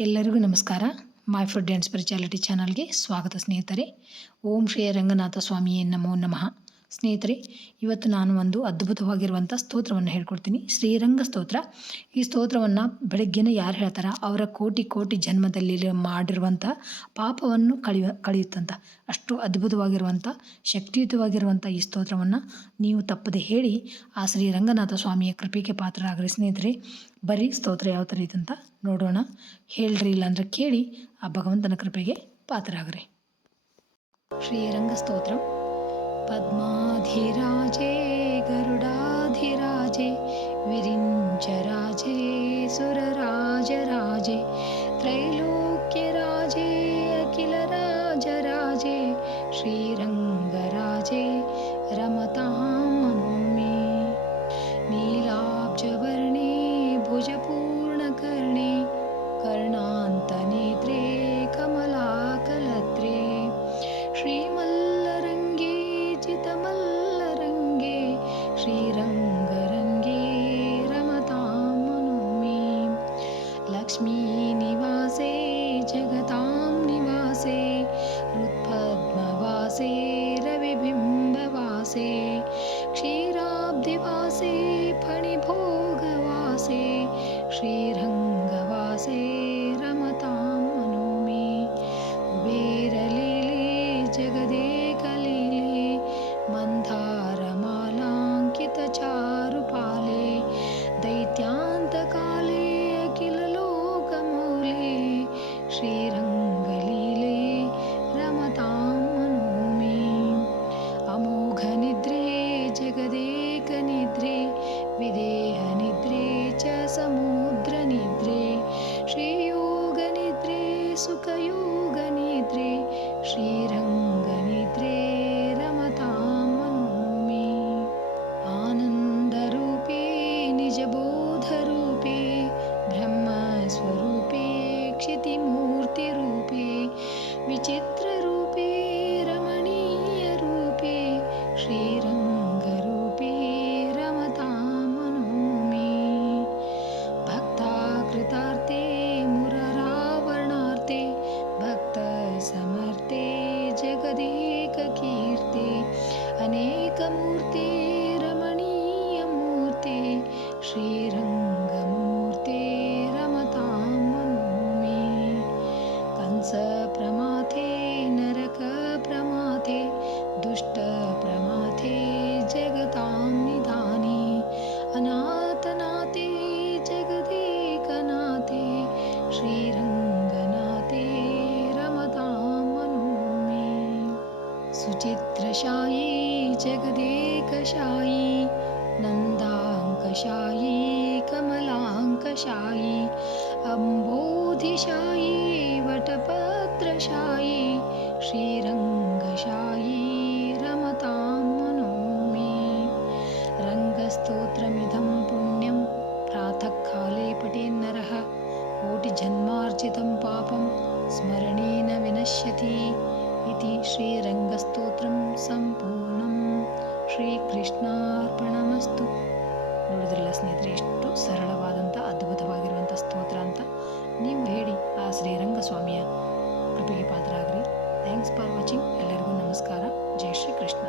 ಎಲ್ಲರಿಗೂ ನಮಸ್ಕಾರ. My food and spirituality ಚಾನಲ್ಗೆ ಸ್ವಾಗತ ಸ್ನೇಹಿತರೆ. ಓಂ ಶ್ರೀ ರಂಗನಾಥ ಸ್ವಾಮಿಯೇ ನಮೋ ನಮಃ. ಸ್ನೇಹಿತರೆ, ಇವತ್ತು ನಾನು ಒಂದು ಅದ್ಭುತವಾಗಿರುವಂಥ ಸ್ತೋತ್ರವನ್ನು ಹೇಳ್ಕೊಡ್ತೀನಿ. ಶ್ರೀರಂಗ ಸ್ತೋತ್ರ. ಈ ಸ್ತೋತ್ರವನ್ನು ಬೆಳಗ್ಗೆನೇ ಯಾರು ಹೇಳ್ತಾರ? ಅವರ ಕೋಟಿ ಕೋಟಿ ಜನ್ಮದಲ್ಲಿ ಮಾಡಿರುವಂಥ ಪಾಪವನ್ನು ಕಳಿಯ ಕಳೆಯುತ್ತಂತ. ಅಷ್ಟು ಅದ್ಭುತವಾಗಿರುವಂಥ ಶಕ್ತಿಯುತವಾಗಿರುವಂಥ ಈ ಸ್ತೋತ್ರವನ್ನು ನೀವು ತಪ್ಪದೆ ಹೇಳಿ, ಆ ಶ್ರೀರಂಗನಾಥ ಸ್ವಾಮಿಯ ಕೃಪೆಗೆ ಪಾತ್ರರಾಗ್ರಿ. ಸ್ನೇಹಿತರೆ, ಬರೀ ಸ್ತೋತ್ರ ಯಾವ ಥರ ಅಂತ ನೋಡೋಣ. ಹೇಳ್ರಿ, ಇಲ್ಲಾಂದ್ರೆ ಕೇಳಿ, ಆ ಭಗವಂತನ ಕೃಪೆಗೆ ಪಾತ್ರರಾಗ್ರಿ. ಶ್ರೀರಂಗ ಸ್ತೋತ್ರ. पद्माधिराजे श्रीरङ्गरङ्गे रमतां मनोमे लक्ष्मीनिवासे जगतां निवासे हृत्पद्मवासे रविबिम्बवासे क्षीराब्धिवासे फणिभोगवासे श्रीरङ्गवासे दैत्यान्तकाले अखिललोकमूले श्रीरङ्गलीले रमतां मनोमे अमोघनिद्रे जगदेकनिद्रे विदेहनिद्रे च समुद्रनिद्रे श्रीयोगनिद्रे सुखयोगनिद्रे श्रीरङ्गनिद्रे विचित्ररूपे रमणीयरूपे श्रीरङ्गरूपे रमतां मनोमे भक्ताकृतार्ते मुररावरणार्ते भक्तसमर्थे जगदेककीर्ते अनेकमूर्ते रमणीयमूर्ते श्रीरङ्गमूर्ते कंसप्रमाथे नरकप्रमाथे दुष्टप्रमाथे जगतां निधाने अनाथनाथे जगदेकनाथे श्रीरङ्गनाथे रमतां मनोमे सुचित्रशायी जगदेकशायी नन्दाङ्कशायी कमलाङ्कशायी अम्बोधिशायी वटपत्रशायी श्रीरङ्गशायी रमतां ननोमि रङ्गस्तोत्रमिदं पुण्यं प्रातःकाले पठेन्नरः कोटिजन्मार्जितं पापं स्मरणेन विनश्यति इति श्रीरङ्गस्तोत्रं सम्पूर्णं श्रीकृष्णार्पणमस्तु। ಥ್ಯಾಂಕ್ಸ್ ಫಾರ್ ವಾಚಿಂಗ್ ಎಲ್ಲರಿಗೂ ನಮಸ್ಕಾರ. ಜೈ ಶ್ರೀ ಕೃಷ್ಣ.